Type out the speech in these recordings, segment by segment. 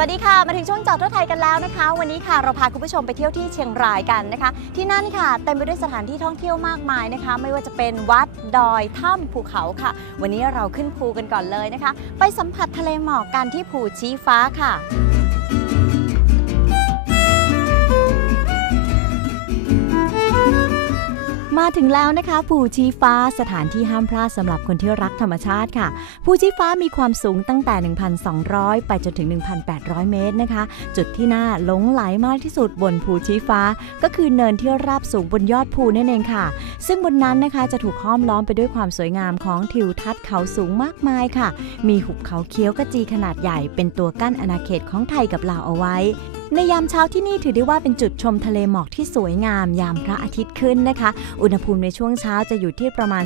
สวัสดีค่ะ มาถึงช่วงจอดทั่วไทยกันแล้วนะคะ วันนี้ค่ะเราพาคุณผู้ชมไปเที่ยวที่เชียงรายกันนะคะ ที่นั่นค่ะเต็มไปด้วยสถานที่ท่องเที่ยวมากมายนะคะ ไม่ว่าจะเป็นวัดดอยถ้ำภูเขาค่ะ วันนี้เราขึ้นภูกันก่อนเลยนะคะ ไปสัมผัสทะเลหมอกกันที่ภูชี้ฟ้าค่ะ มาถึงแล้วนะคะภูชีฟ้าสถานที่ห้ามพลาดสำหรับคนที่รักธรรมชาติค่ะภูชีฟ้ามีความสูงตั้งแต่ 1,200 ไปจนถึง 1,800 เมตรนะคะ จุดที่น่าหลงไหลมากที่สุดบนภูชีฟ้า ก็คือเนินที่ราบสูงบนยอดภูนั่นเองค่ะ ซึ่งบนนั้นนะคะจะถูกห้อมล้อมไปด้วยความสวยงามของทิวทัศน์เขาสูงมากมายค่ะ มีหุบเขาเคี้ยวกระจีขนาดใหญ่เป็นตัวกั้นอาณาเขตของไทยกับลาวเอาไว้ ในยามเช้าที่นี่ถือได้ว่าเป็นจุดชมทะเลหมอกที่สวยงาม ยามพระอาทิตย์ขึ้นนะคะ อุณหภูมิในช่วงเช้าจะอยู่ที่ประมาณ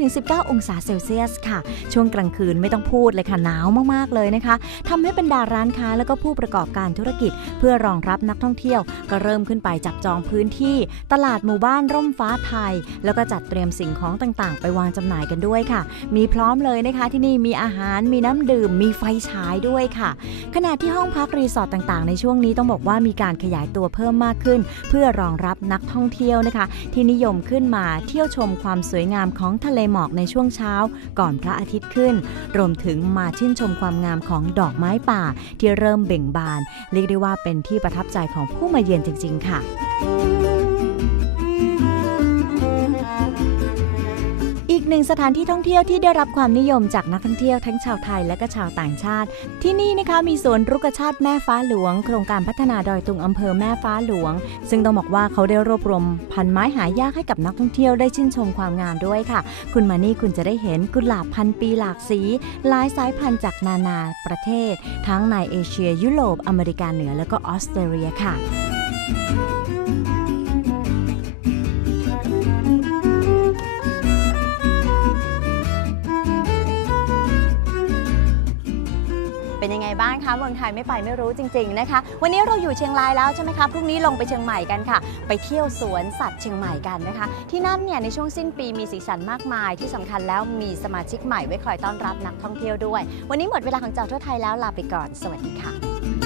12-19 องศาเซลเซียสค่ะ ช่วงกลางคืนไม่ต้องพูดเลยค่ะหนาวมากๆเลยนะคะทำให้บรรดาร้านค้าและก็ผู้ประกอบการธุรกิจ เพื่อรองรับนักท่องเที่ยว ก็เริ่มขึ้นไปจับจองพื้นที่ ตลาดหมู่บ้านร่มฟ้าไทย แล้วก็จัดเตรียมสิ่งของต่างๆ ไปวางจำหน่ายกันด้วยค่ะ มีพร้อมเลยนะคะที่นี่มีอาหารมีน้ำดื่มมีไฟฉายด้วยค่ะ ขณะที่ห้องพักรีสอร์ทต่างๆ ในช่วงนี้ต้องบอกว่ามีการขยายตัวเพิ่มมากขึ้น เพื่อรองรับนักท่องเที่ยวนะคะ ที่นิยมขึ้นมาเที่ยวชมความสวยงามของทะเลหมอกในช่วงเช้า ก่อนพระอาทิตย์ขึ้น รวมถึงมาชื่นชมความงามของดอกไม้ป่า ที่เริ่มเบ่งบาน เรียกได้ว่าเป็นที่ประทับใจของผู้มาเยือนจริง ๆ ค่ะ หนึ่งสถานที่ท่องเที่ยวที่ได้รับความนิยมจากนักท่องเที่ยวทั้งชาวไทยและก็ชาวต่างชาติ ที่นี่นะคะมีสวนรุกชาติแม่ฟ้าหลวง โครงการพัฒนาดอยตุงอำเภอแม่ฟ้าหลวง ซึ่งต้องบอกว่าเขาได้รวบรวมพันไม้หายากให้กับนักท่องเที่ยวได้ชื่นชมความงามด้วยค่ะ คุณมานี่คุณจะได้เห็นกุหลาบพันปีหลากสีหลายสายพันธุ์จากนานาประเทศ ทั้งในเอเชีย ยุโรปอเมริกาเหนือ และก็ออสเตรเลียค่ะ เป็นยังไงบ้างคะเมืองไทยไม่ไปไม่รู้จริง ๆนะคะ วันนี้เราอยู่เชียงรายแล้วใช่ไหมคะพรุ่งนี้ลงไปเชียงใหม่กันค่ะ ไปเที่ยวสวนสัตว์เชียงใหม่กันนะคะ ที่นั่นเนี่ยในช่วงสิ้นปีมีสีสันมากมาย ที่สำคัญแล้วมีสมาชิกใหม่ไว้คอยต้อนรับนักท่องเที่ยวด้วย วันนี้หมดเวลาของเจ้าทั่วไทยแล้วลาไปก่อน สวัสดีค่ะ